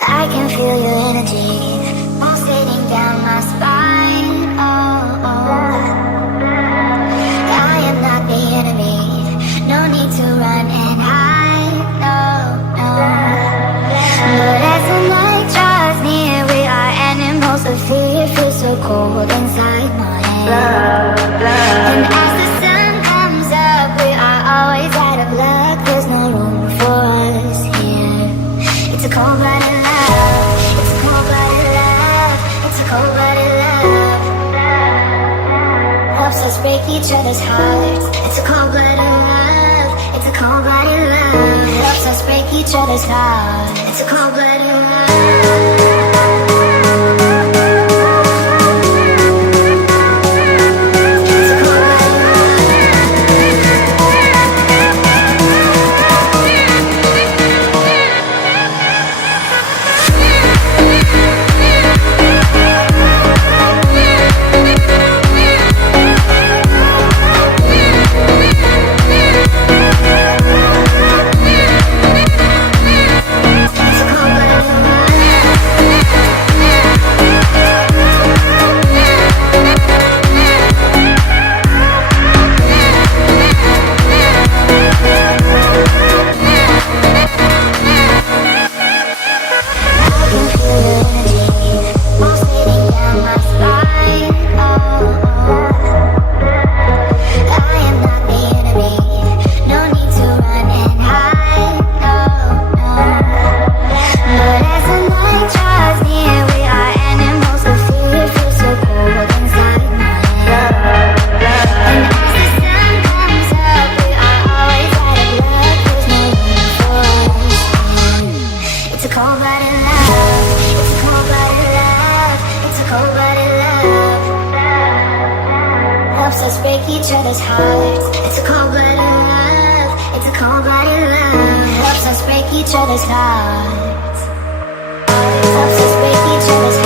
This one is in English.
I can feel your energy pulsating down my spine. Oh, oh. I am not the enemy. No need to run and hide. No, no. But as the night draws near, we are animals of fear. Feels so cold inside my head. And as the sun comes up, we are always out of luck. There's no room for us here. It's a cold-blooded love. It's a cold-blooded love. It's a cold-blooded love. Helps us break each other's hearts. It's a cold-blooded love. It's a cold-blooded love. Helps us break each other's hearts. It's a cold-blooded love. Break each other's hearts. It's a cold-blooded love. It's a cold-blooded love. Helps us break each other's hearts. Helps us break each other's hearts.